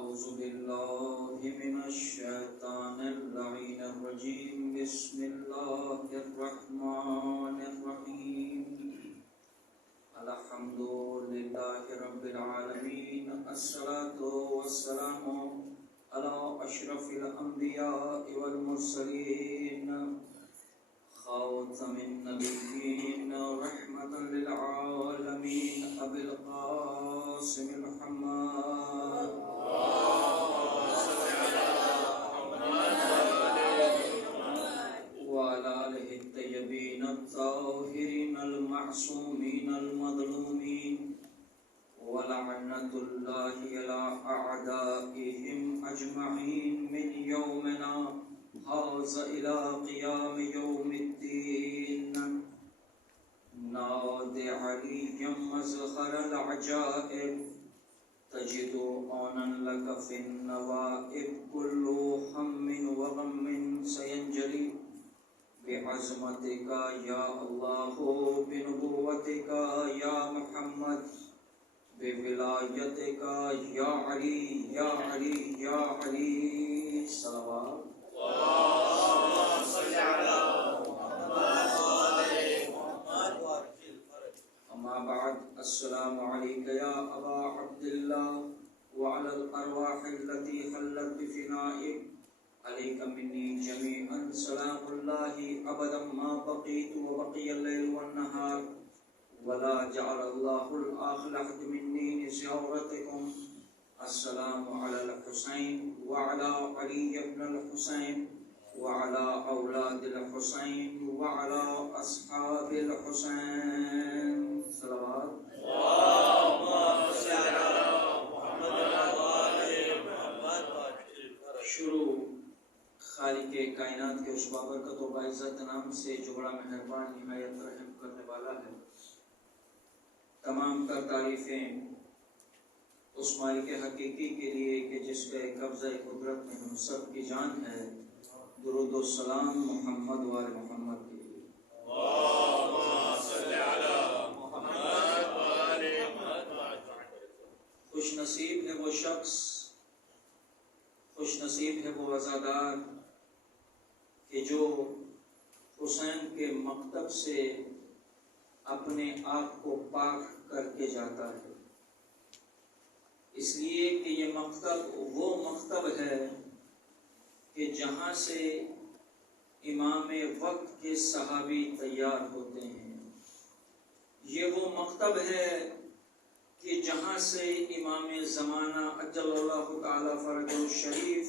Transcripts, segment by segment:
أعوذ بالله من الشيطان اللعين الرجيم بسم الله الرحمن الرحيم الحمد لله رب العالمين الصلاة والسلام على أشرف الأنبياء والمرسلين خاتم النبيين رحمة للعالمين أبي القاسم محمد وعلى آله الطيبين الطاهرين المعصومين المظلومين ولعنة الله على أعدائهم أجمعين من يومنا هذا إلى قيام يوم الدين نادي عليا مزخر العجائب تجد آنا لك في النوائب كل هم وغم سينجلي بعظمتك يا الله بنبوتك يا محمد بولایتک یا علی یا علی یا علی صلوات اللهم صل على محمد اما بعد السلام علیک یا ابا عبد اللہ وعلى الارواح التي حلت بفنائک علیک منی جميعا سلام اللہ ابدا ما بقیت وبقی اللیل والنہار ولا جعل الله الآخلة من دين زيارتكم السلام على الحسين وعلى علي بن الحسين وعلى أولاد الحسين وعلى أصحاب الحسين صلوات اللهم صل على محمد وعلى محمد. شروع خالق کائنات کے اس بابرکت و باعزت نام سے جو بڑا مہربان نہایت رحم کرنے والا ہے. تمام تر تعریفیں اس مالک حقیقی کے لیے کہ جس کا قبضہ قدرت میں ہم سب کی جان ہے. درود و سلام محمد و آل محمد کے لیے. اللهم صل علی محمد و آل محمد. خوش نصیب ہے وہ شخص، خوش نصیب ہے وہ عزادار کہ جو حسین کے مکتب سے اپنے آپ کو پاک کر کے جاتا ہے. اس لیے کہ یہ مکتب وہ مکتب ہے کہ جہاں سے امام وقت کے صحابی تیار ہوتے ہیں. یہ وہ مکتب ہے کہ جہاں سے امام زمانہ اجل اللہ تعالی فرجہ الشریف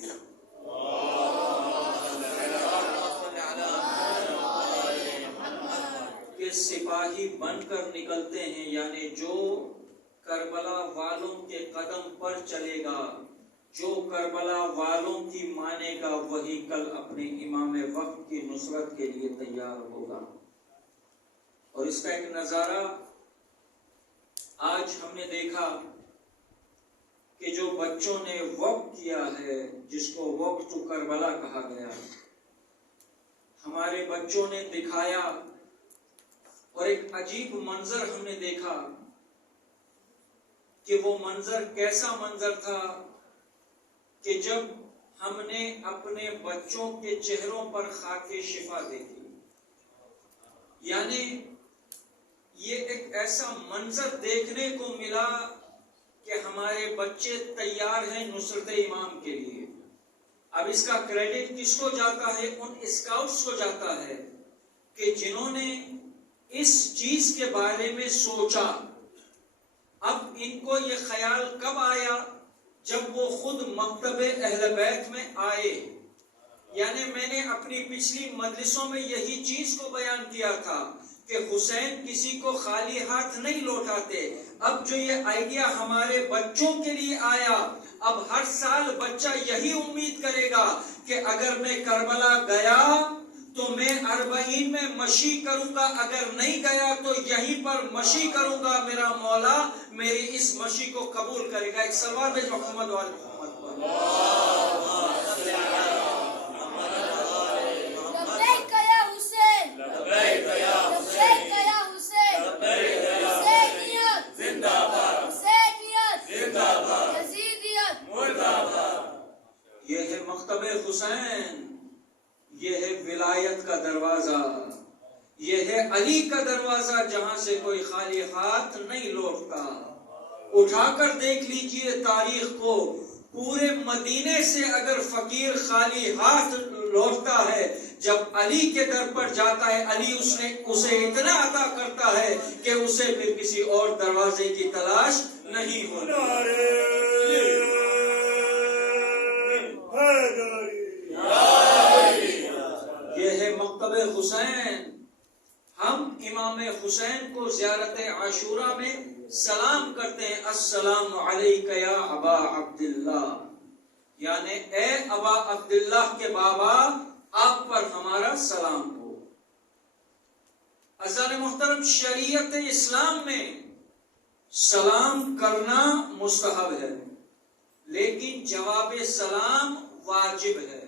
سپاہی بن کر نکلتے ہیں. یعنی جو کربلا والوں کے قدم پر چلے گا، جو کربلا والوں کی مانے گا، وہی کل اپنے امام وقت کی نصرت کے لیے تیار ہوگا. اور اس کا ایک نظارہ آج ہم نے دیکھا کہ جو بچوں نے وقت کیا ہے، جس کو وقت کربلا کہا گیا، ہمارے بچوں نے دکھایا. اور ایک عجیب منظر ہم نے دیکھا کہ وہ منظر کیسا منظر تھا کہ جب ہم نے اپنے بچوں کے چہروں پر خاک شفا دیکھی. یعنی یہ ایک ایسا منظر دیکھنے کو ملا کہ ہمارے بچے تیار ہیں نصرت امام کے لیے. اب اس کا کریڈٹ کس کو جاتا ہے؟ ان اسکاؤٹس کو جاتا ہے کہ جنہوں نے اس چیز کے بارے میں سوچا. اب ان کو یہ خیال کب آیا؟ جب وہ خود مکتب اہل بیت میں آئے. یعنی میں نے اپنی پچھلی مجلسوں میں یہی چیز کو بیان کیا تھا کہ حسین کسی کو خالی ہاتھ نہیں لوٹاتے. اب جو یہ آئیڈیا ہمارے بچوں کے لیے آیا، اب ہر سال بچہ یہی امید کرے گا کہ اگر میں کربلا گیا تو میں 40 میں مشی کروں گا، اگر نہیں گیا تو یہیں پر مشی کروں گا. میرا مولا میری اس مشی کو قبول کرے گا. ایک سوال ہے محمد و آل محمد پر. لبیک یا حسین، لبیک یا حسین، لبیک یا حسین، حسینیت زندہ باد، حسینیت زندہ باد، یزیدیت مردہ باد. مکتب حسین، یہ ہے ولایت کا دروازہ، یہ ہے علی کا دروازہ جہاں سے کوئی خالی ہاتھ نہیں لوٹتا۔ اٹھا کر دیکھ لیجئے تاریخ کو، پورے مدینے سے اگر فقیر خالی ہاتھ لوٹتا ہے، جب علی کے در پر جاتا ہے علی اسے اتنا عطا کرتا ہے کہ اسے پھر کسی اور دروازے کی تلاش نہیں ہوتی۔ یہ ہے مکتب حسین۔ ہم امام حسین کو زیارت عاشورہ میں سلام کرتے ہیں، السلام علیک یا ابا عبداللہ، یعنی اے ابا عبداللہ کے بابا، آپ پر ہمارا سلام ہو۔ عزیزان محترم، شریعت اسلام میں سلام کرنا مستحب ہے، لیکن جواب سلام واجب ہے۔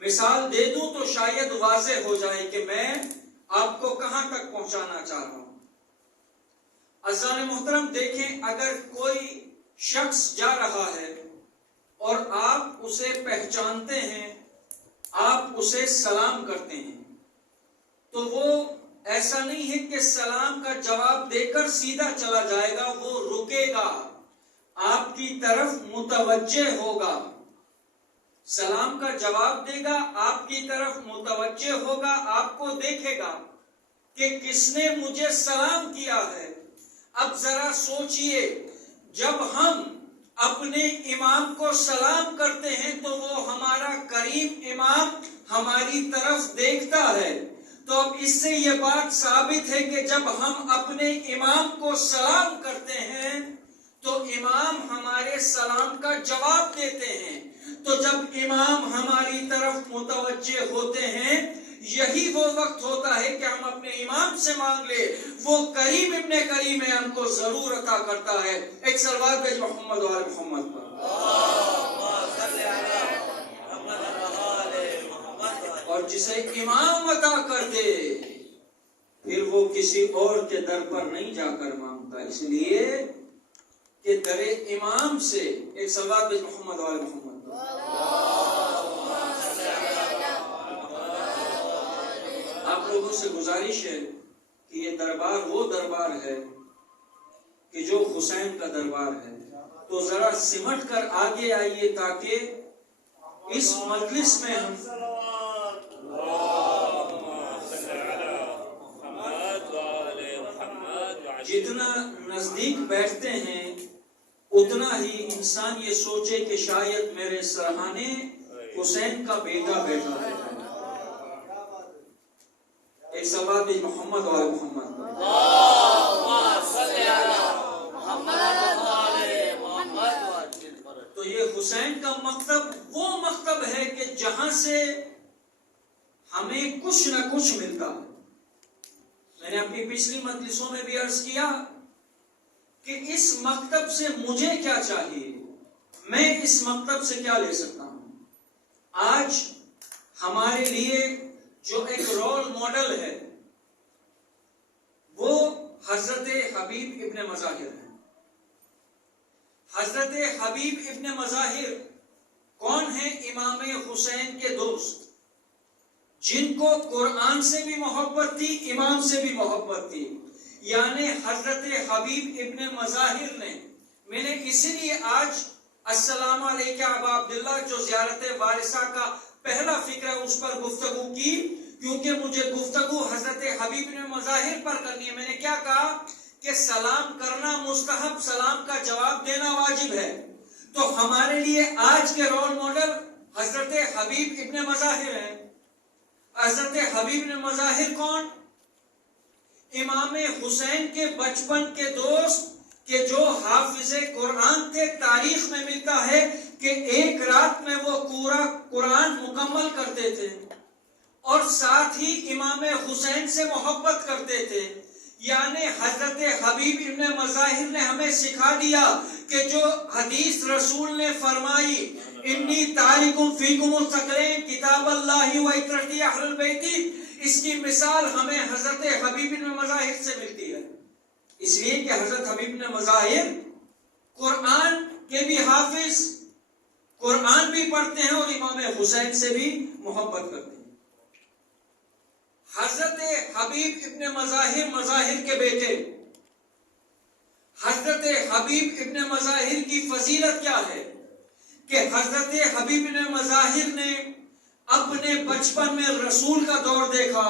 مثال دے دوں تو شاید واضح ہو جائے کہ میں آپ کو کہاں تک پہنچانا چاہ رہا ہوں۔ عزیزان محترم، دیکھیں، اگر کوئی شخص جا رہا ہے اور آپ اسے پہچانتے ہیں، آپ اسے سلام کرتے ہیں، تو وہ ایسا نہیں ہے کہ سلام کا جواب دے کر سیدھا چلا جائے گا، وہ رکے گا، آپ کی طرف متوجہ ہوگا، سلام کا جواب دے گا، آپ کی طرف متوجہ ہوگا، آپ کو دیکھے گا کہ کس نے مجھے سلام کیا ہے۔ اب ذرا سوچئے، جب ہم اپنے امام کو سلام کرتے ہیں تو وہ ہمارا کریم امام ہماری طرف دیکھتا ہے، تو اب اس سے یہ بات ثابت ہے کہ جب ہم اپنے امام کو سلام کرتے ہیں تو امام ہمارے سلام کا جواب دیتے ہیں۔ تو جب امام ہماری طرف متوجہ ہوتے ہیں، یہی وہ وقت ہوتا ہے کہ ہم اپنے امام سے مانگ لے، وہ کریم ابن کریم ہے، ہم کو ضرور عطا کرتا ہے۔ ایک صلوات بھیج محمد وآل محمد پر۔ اور جسے امام عطا کر دے پھر وہ کسی اور کے در پر نہیں جا کر مانگتا، اس لیے کہ در امام سے۔ ایک صلوات بھیج محمد وآل محمد پر۔ آپ لوگوں سے گزارش ہے کہ یہ دربار وہ دربار ہے کہ جو حسین کا دربار ہے، تو ذرا سمٹ کر آگے آئیے تاکہ اس مجلس میں ہم جتنا نزدیک بیٹھتے ہیں اتنا ہی انسان یہ سوچے کہ شاید میرے سرہانے حسین کا بیٹا بیٹھا ہے۔ ایک صلوات بھی محمد و آل محمد۔ تو یہ حسین کا مکتب وہ مکتب ہے کہ جہاں سے ہمیں کچھ نہ کچھ ملتا ہے۔ میں نے اپنی پچھلی مجلسوں میں بھی عرض کیا کہ اس مکتب سے مجھے کیا چاہیے، میں اس مکتب سے کیا لے سکتا ہوں۔ آج ہمارے لیے جو ایک رول ماڈل ہے وہ حضرت حبیب ابن مظاہر ہے۔ حضرت حبیب ابن مظاہر کون ہیں؟ امام حسین کے دوست، جن کو قرآن سے بھی محبت تھی، امام سے بھی محبت تھی، یعنی حضرت حبیب ابن مظاہر نے، میں نے اسی لیے آج السلام علیکہ ابا عبداللہ جو زیارت وارثہ کا پہلا فکر ہے اس پر گفتگو کی، کیونکہ مجھے گفتگو حضرت حبیب ابن مظاہر پر کرنی ہے۔ میں نے کیا کہا کہ سلام کرنا مستحب، سلام کا جواب دینا واجب ہے، تو ہمارے لیے آج کے رول ماڈل حضرت حبیب ابن مظاہر ہیں۔ حضرت حبیب ابن مظاہر کون؟ امام حسین کے بچپن کے دوست کہ جو حافظ قرآن تھے۔ تاریخ میں ملتا ہے کہ ایک رات میں وہ پورا قرآن مکمل کرتے تھے اور ساتھ ہی امام حسین سے محبت کرتے تھے۔ یعنی حضرت حبیب ابن مظاہر نے ہمیں سکھا دیا کہ جو حدیث رسول نے فرمائی انی تارکم فیکم الثقلین کتاب اللہ و اطرتی اہل البیت، اس کی مثال ہمیں حضرت حبیب ابن مظاہر سے ملتی ہے۔ اس لیے کہ حضرت حبیب ابن مظاہر قرآن کے بھی حافظ، قرآن بھی بھی پڑھتے ہیں اور امام حسین سے بھی محبت کرتے ہیں۔ حضرت حبیب ابن مظاہر کے بیٹے حضرت حبیب ابن مظاہر کی فضیلت کیا ہے کہ حضرت حبیب ابن مظاہر نے اپنے بچپن میں رسول کا دور دیکھا،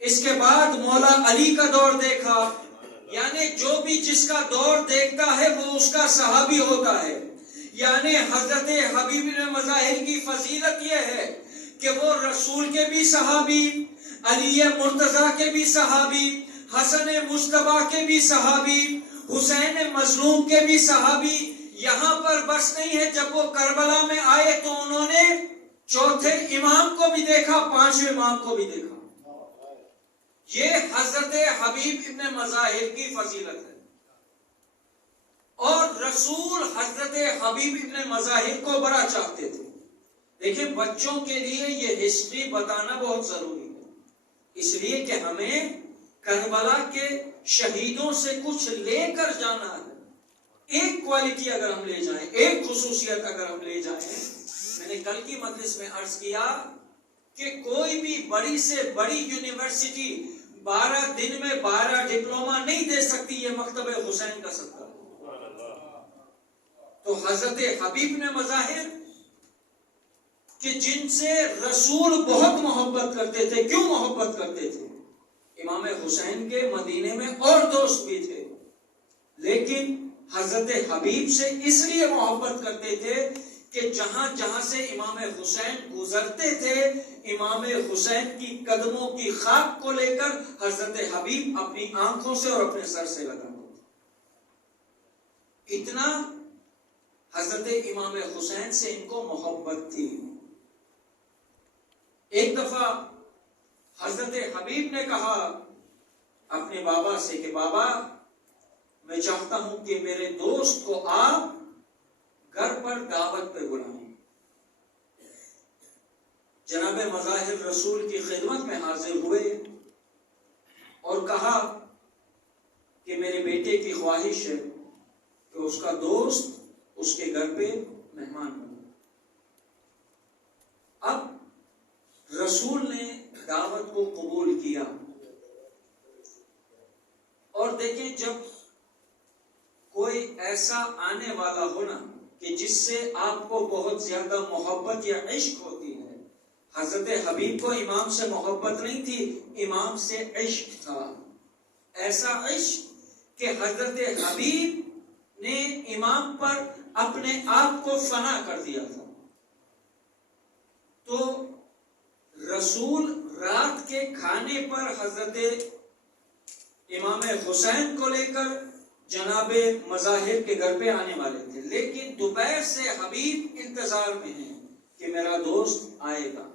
اس کے بعد مولا علی کا دور دیکھا، یعنی جو بھی جس کا دور دیکھتا ہے وہ اس کا صحابی ہوتا ہے۔ یعنی حضرت حبیب ابن مظاہر کی فضیلت یہ ہے کہ وہ رسول کے بھی صحابی، علی مرتضیٰ کے بھی صحابی، حسن مجتبیٰ کے بھی صحابی، حسین مظلوم کے بھی صحابی۔ یہاں پر بس نہیں ہے، جب وہ کربلا میں آئے تو انہوں نے چوتھے امام کو بھی دیکھا، پانچویں امام کو بھی دیکھا۔ یہ حضرت حبیب ابن مظاہر کی فضیلت ہے۔ اور رسول حضرت حبیب ابن مظاہر کو بڑا چاہتے تھے۔ دیکھیں بچوں کے لیے یہ ہسٹری بتانا بہت ضروری ہے، اس لیے کہ ہمیں کربلا کے شہیدوں سے کچھ لے کر جانا ہے۔ ایک کوالٹی اگر ہم لے جائیں، ایک خصوصیت اگر ہم لے جائیں، میں نے کل کی مجلس میں عرض کیا کہ کوئی بھی بڑی سے بڑی یونیورسٹی 12 دن میں 12 ڈپلوما نہیں دے سکتی، یہ مکتب حسین کا صدقہ۔ تو حضرت حبیب نے مظاہر کہ جن سے رسول بہت محبت کرتے تھے، کیوں محبت کرتے تھے؟ امام حسین کے مدینے میں اور دوست بھی تھے، لیکن حضرت حبیب سے اس لیے محبت کرتے تھے کہ جہاں جہاں سے امام حسین گزرتے تھے، امام حسین کی قدموں کی خاک کو لے کر حضرت حبیب اپنی آنکھوں سے اور اپنے سر سے لگاتے تھے۔ اتنا حضرت امام حسین سے ان کو محبت تھی۔ ایک دفعہ حضرت حبیب نے کہا اپنے بابا سے کہ بابا میں چاہتا ہوں کہ میرے دوست کو آپ گھر پر دعوت پہ بلائیں۔ جناب مظاہر رسول کی خدمت میں حاضر ہوئے اور کہا کہ میرے بیٹے کی خواہش ہے کہ اس کا دوست اس کے گھر پہ مہمان ہو۔ اب رسول نے دعوت کو قبول کیا، اور دیکھیں جب کوئی ایسا آنے والا ہونا کہ جس سے آپ کو بہت زیادہ محبت یا عشق ہوتی ہے، حضرت حبیب کو امام سے محبت نہیں تھی، امام سے عشق تھا، ایسا عشق کہ حضرت حبیب نے امام پر اپنے آپ کو فنا کر دیا تھا۔ تو رسول رات کے کھانے پر حضرت امام حسین کو لے کر جناب مظاہر کے گھر پہ آنے والے تھے، لیکن دوپہر سے حبیب انتظار میں ہیں کہ میرا دوست آئے گا۔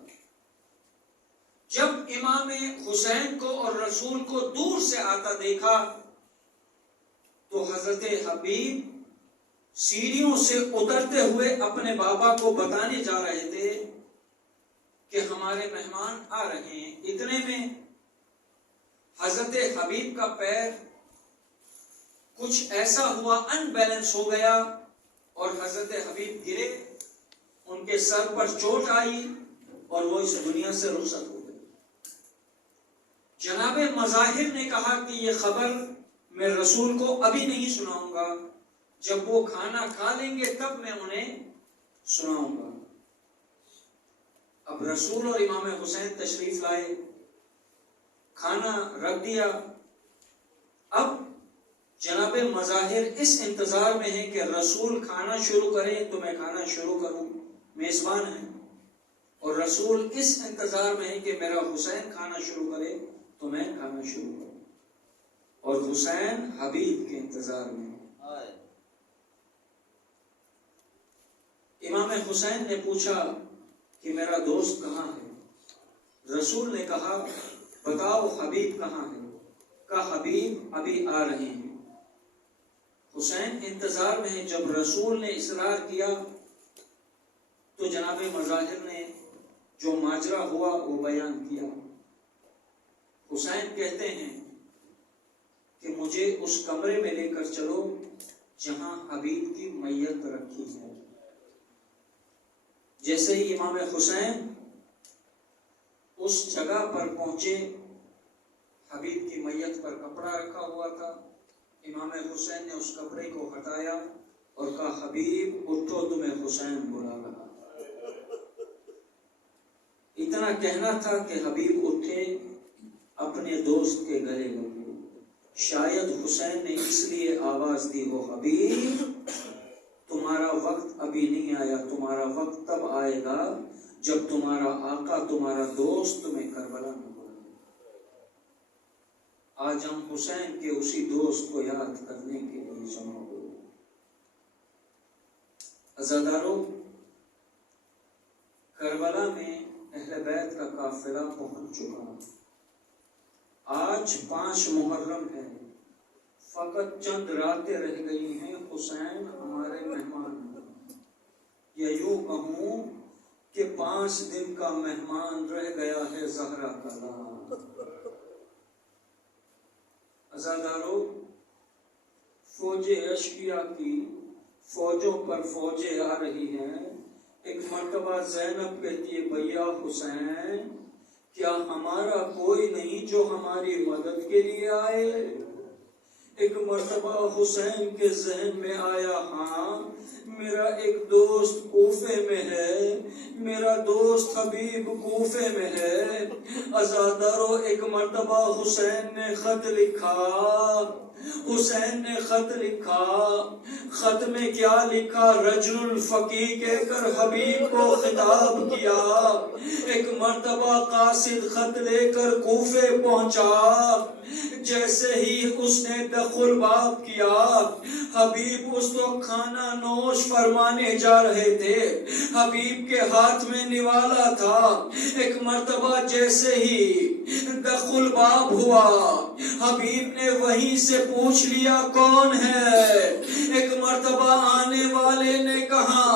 جب امام حسین کو اور رسول کو دور سے آتا دیکھا تو حضرت حبیب سیڑھیوں سے اترتے ہوئے اپنے بابا کو بتانے جا رہے تھے کہ ہمارے مہمان آ رہے ہیں۔ اتنے میں حضرت حبیب کا پیر کچھ ایسا ہوا، ان بیلنس ہو گیا اور حضرت حبیب گرے، ان کے سر پر چوٹ آئی اور وہ اس دنیا سے رخصت ہو گئے۔ جناب مظاہر نے کہا کہ یہ خبر میں رسول کو ابھی نہیں سناؤں گا، جب وہ کھانا کھا لیں گے تب میں انہیں سناؤں گا۔ اب رسول اور امام حسین تشریف لائے، کھانا رکھ دیا۔ اب جناب مظاہر اس انتظار میں ہے کہ رسول کھانا شروع کریں تو میں کھانا شروع کروں، میزبان ہیں، اور رسول اس انتظار میں ہے کہ میرا حسین کھانا شروع کرے تو میں کھانا شروع کروں، اور حسین حبیب کے انتظار میں۔ امام حسین نے پوچھا کہ میرا دوست کہاں ہے؟ رسول نے کہا بتاؤ حبیب کہاں ہے؟ کہا حبیب ابھی آ رہے ہیں۔ حسین انتظار میں ہے۔ جب رسول نے اصرار کیا تو جناب مظاہر نے جو ماجرا ہوا وہ بیان کیا۔ حسین کہتے ہیں کہ مجھے اس کمرے میں لے کر چلو جہاں حبیب کی میت رکھی ہے۔ جیسے ہی امام حسین اس جگہ پر پہنچے، حبیب کی میت پر کپڑا رکھا ہوا تھا، امام حسین نے اس کپڑے کو ہٹایا اور کہا حبیب اٹھو، تمہیں حسین بلا رہا۔ اتنا کہنا تھا کہ حبیب اٹھے، اپنے دوست کے گلے لگے۔ شاید حسین نے اس لیے آواز دی ہو، حبیب تمہارا وقت ابھی نہیں آیا، تمہارا وقت تب آئے گا جب تمہارا آقا، تمہارا دوست تمہیں کربلا میں بلائے۔ آج ہم حسین کے اسی دوست کو یاد کرنے کے لیے جمع ہوئے۔ عزادارو، کربلا میں اہل بیت کا قافلہ پہنچ چکا۔ آج 5 محرم ہے، فقط چند راتیں رہ گئی ہیں، حسین ہمارے مہمان ہیں، یا یوں کہوں کہ 5 دن کا مہمان رہ گیا ہے زہرا کا لال۔ عزادارو، فوج اشقیاء کی فوجوں پر فوجیں آ رہی ہیں۔ ایک مرتبہ زینب کہتی ہے، بھیا حسین کیا ہمارا کوئی نہیں جو ہماری مدد کے لیے آئے؟ ایک مرتبہ حسین کے ذہن میں آیا، ہاں میرا ایک دوست کوفے میں ہے، میرا دوست حبیب کوفے میں ہے۔ عزادارو، ایک مرتبہ حسین نے خط لکھا، خط میں کیا لکھا؟ رجل الفقی کہہ کر حبیب کو خطاب کیا۔ ایک مرتبہ قاصد خط لے کر کوفے پہنچا، جیسے ہی اس نے دخل باب کیا، حبیب اس وقت کھانا نوش فرمانے جا رہے تھے، حبیب کے ہاتھ میں نوالا تھا۔ ایک مرتبہ جیسے ہی دخل باب ہوا، حبیب نے وہیں سے پوچھ لیا کون ہے؟ ایک مرتبہ آنے والے نے کہا،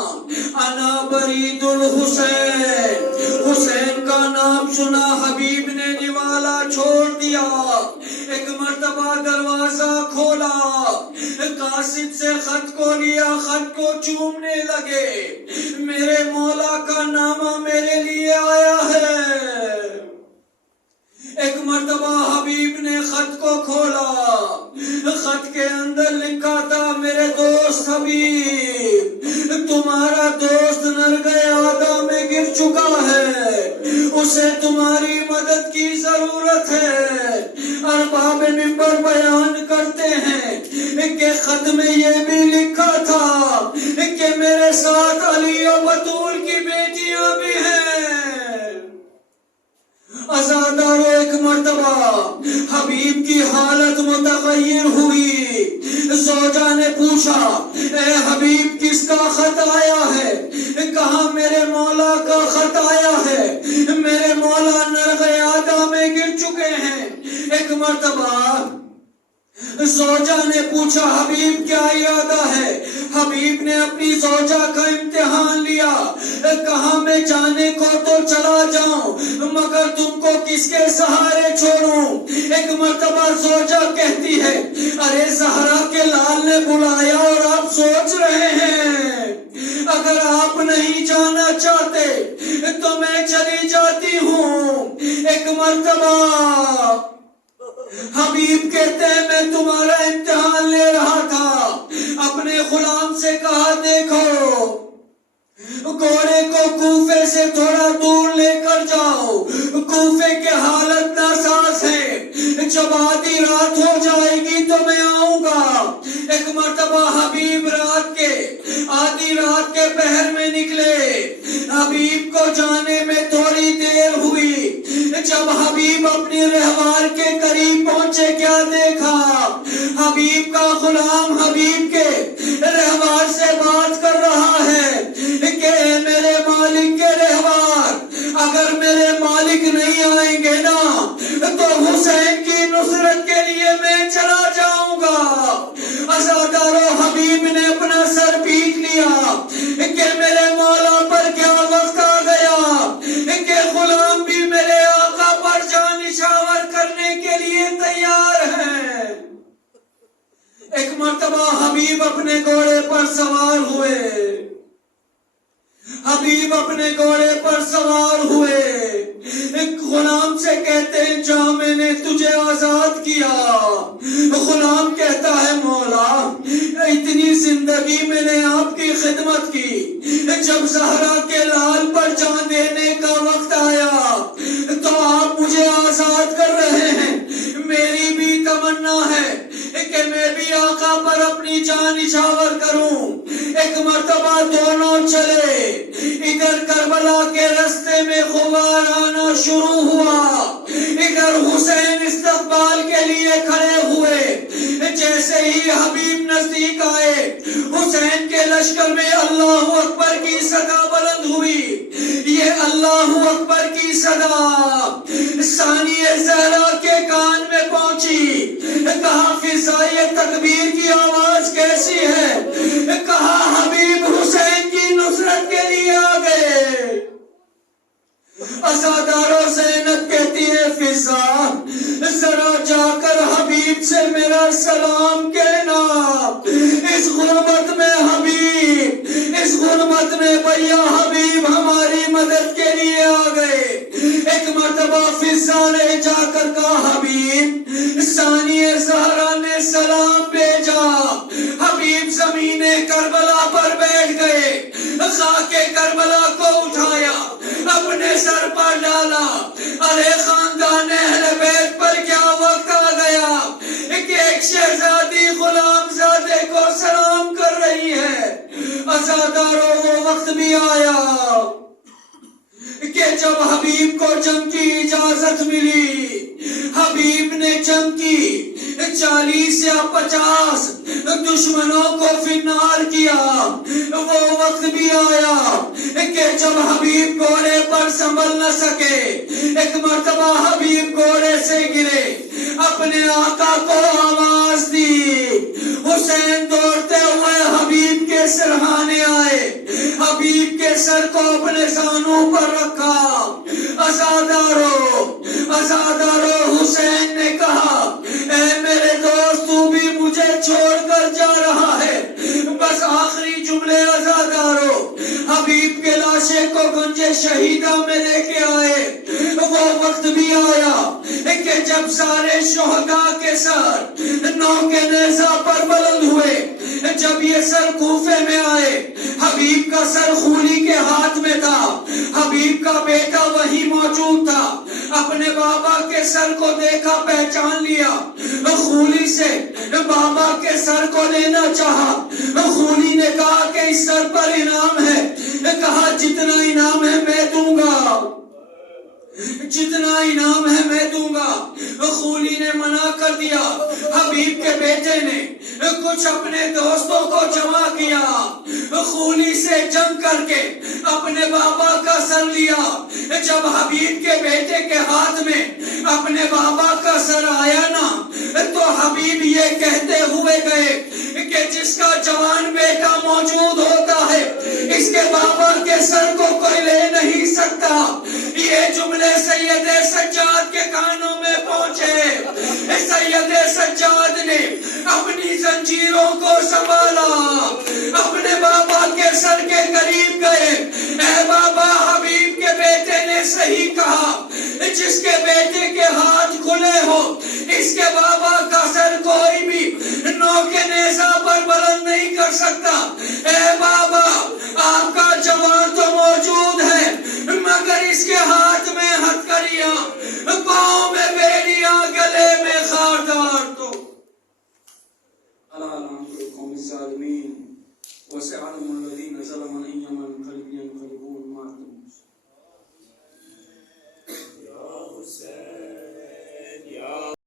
انا برید الحسین۔ حسین کا نام سنا، حبیب نے نوالا چھوڑ دیا۔ ایک مرتبہ دروازہ کھولا، قاصد سے خط کو لیا، خط کو چومنے لگے، میرے مولا کا نامہ میرے لیے آیا ہے۔ ایک مرتبہ حبیب نے خط کو کھولا، خط کے اندر لکھا تھا، میرے دوست حبیب تمہارا دوست نرگے آدھا میں گر چکا ہے، اسے تمہاری مدد کی ضرورت ہے۔ ارباب منبر بیان کرتے ہیں کہ خط میں یہ بھی لکھا تھا کہ میرے ساتھ علی و بطول کی بیٹیاں بھی ہیں۔ عزادارو، ایک مرتبہ حبیب کی حالت متغیر ہوئی، زوجہ نے پوچھا، اے حبیب کس کا خط آیا ہے؟ کہا میرے مولا کا خط آیا ہے، میرے مولا نرغیادہ میں گر چکے ہیں۔ ایک مرتبہ زوجہ نے پوچھا، حبیب کیا ارادہ ہے؟ حبیب نے اپنی زوجہ کا امتحان لیا، کہا میں جانے کو تو چلا جاؤں مگر تم کو کس کے سہارے چھوڑوں؟ ایک مرتبہ زوجہ کہتی ہے، ارے زہرا کے لال نے بلایا اور آپ سوچ رہے ہیں، اگر آپ نہیں جانا چاہتے تو میں چلی جاتی ہوں۔ ایک مرتبہ حبیب کہتے ہیں، میں تمہارا امتحان لے رہا تھا، اپنے غلام سے کہا دیکھو گھوڑے کو کوفے سے تھوڑا دور لے کر جاؤ، کوفے کے حالت ناساز ہے، جب آدھی رات ہو جائے گی تو میں آؤں گا۔ ایک مرتبہ حبیب آدھی رات کے پہر میں نکلے، حبیب کو جانے میں تھوڑی دیر ہوئی، جب حبیب اپنی رہوار کے قریب پہنچے کیا دیکھا؟ حبیب کا غلام حبیب کے رہوار سے بات کر رہا ہے کہ میرے مالک کے رہوار، اگر میرے مالک نہیں آئیں گے نا تو حسین کی نصرت کے لیے میں چلا جاؤں گا۔ عزادارو، حبیب نے اپنا سر پیٹ لیا کہ میرے مولا پر کیا وقت آ گیا کہ غلام بھی میرے آقا پر جان نشاور کرنے کے لیے تیار ہے۔ ایک مرتبہ حبیب اپنے گھوڑے پر سوار ہوئے، حبیب اپنے گھوڑے پر سوار ہوئے، ایک غلام سے کہتے ہیں جا میں نے تجھے آزاد کیا۔ غلام کہتا ہے مولا اتنی زندگی میں نے آپ کی خدمت کی، جب زہرا کے لال پر جان دینے کا وقت آیا تو آپ مجھے آزاد کر رہے ہیں۔ میری بھی تمنا ہے کہ میں بھی آقا پر اپنی جان نچھاور کروں۔ ایک مرتبہ دونوں چلے، ادھر کربلا کے رستے میں غبار آنا شروع ہوا، ادھر حسین استقبال کے لیے کھڑے ہوئے۔ جیسے ہی حبیب نزدیک آئے، حسین کے لشکر میں اللہ اکبر کی صدا بلند ہوئی۔ یہ اللہ اکبر کی صدا ثانیہ زہرا کے کان میں پہنچی، کہا فضائے تکبیر کی آواز کیسی ہے؟ کہا حبیب حسین کی نصرت کے لیے آ گئے۔ عزادارو زینب کہتی ہے فضا ذرا جا کر حبیب سے میرا سلام کہنا، اس غربت میں حبیب، اس غربت میں بھیا حبیب ہماری مدد کے لیے آ گئے۔ ایک مرتبہ فضا نے جا کر کہا حبیب ثانیہ زہرا نے سلام بھیجا۔ حبیب زمین کربلا پر بیٹھ گئے، خاک کربلا کو اٹھایا، اپنے سر پر ڈالا۔ ارے خاندان اہل بیت پر کیا وقت آ گیا کہ ایک شہزادی غلام زادے کو سلام کر رہی ہے۔ عزاداروں وہ وقت بھی آیا کہ جب حبیب کو جنگ کی اجازت ملی، حبیب نے جنگ کی، 40 یا 50 دشمنوں کو فنار کیا۔ وہ وقت بھی آیا کہ جب حبیب گھوڑے پر سنبھل نہ سکے، ایک مرتبہ حبیب گھوڑے سے گرے، اپنے آقا کو آواز دی، حسین دوڑتے ہوئے حبیب کے سرہانے آئے، حبیب کے سر کو اپنے زانوں پر رکھا۔ عزادارو حسین نے کہا اے میرے دوست تو بھی مجھے چھوڑ کر جا رہا ہے؟ بس آخری جملے عزادارو حبیب کے لاشے کو گنج شہیدہ میں لے کے آئے۔ وہ وقت بھی آیا کہ جب سارے شہداء کے سر نو کے نیزہ پر بلند ہوئے، جب یہ سر کوفے میں آئے، حبیب کا سر خولی کے ہاتھ میں تھا، حبیب کا بیٹا وہی موجود تھا، اپنے بابا کے سر کو دیکھا، پہچان لیا، خولی سے بابا کے سر کو لینا چاہا۔ خولی نے کہا کہ اس سر پر انعام ہے، کہا جتنا انعام ہے میں دوں گا، جتنا انعام ہے میں دوں گا۔ خولی نے منع کر دیا۔ حبیب کے بیٹے نے کچھ اپنے دوستوں کو جمع کیا، خولی سے جنگ کر کے اپنے بابا کا سر لیا۔ جب حبیب کے بیٹے کے ہاتھ میں اپنے بابا کا سر آیا نا، تو حبیب یہ کہتے ہوئے گئے کہ جس کا جوان بیٹا موجود ہوتا ہے اس کے بابا کے سر کو کوئی لے نہیں سکتا۔ یہ جملے سید سجاد کے کانوں میں پہنچے۔ سید سجاد نے اپنی زنجیروں کو سنبھالا، اپنے بابا کے سر کے قریب گئے۔ اے بابا حبیب کے بیٹے نے صحیح کہا، جس کے بیٹے کے ہاتھ کھلے ہو اس کے بابا کا سر کوئی بھی نو کے نیزہ پر بلند نہیں کر سکتا۔ اے بابا آپ کا جوان تو موجود ہے مگر اس کے ہاتھ میں ہتھکڑیاں، پاؤں میں بیڑیاں، گلے میں خاردار تو العالم القوم الظالمین وسيعلم الذين ظلموا أن ينقلبوا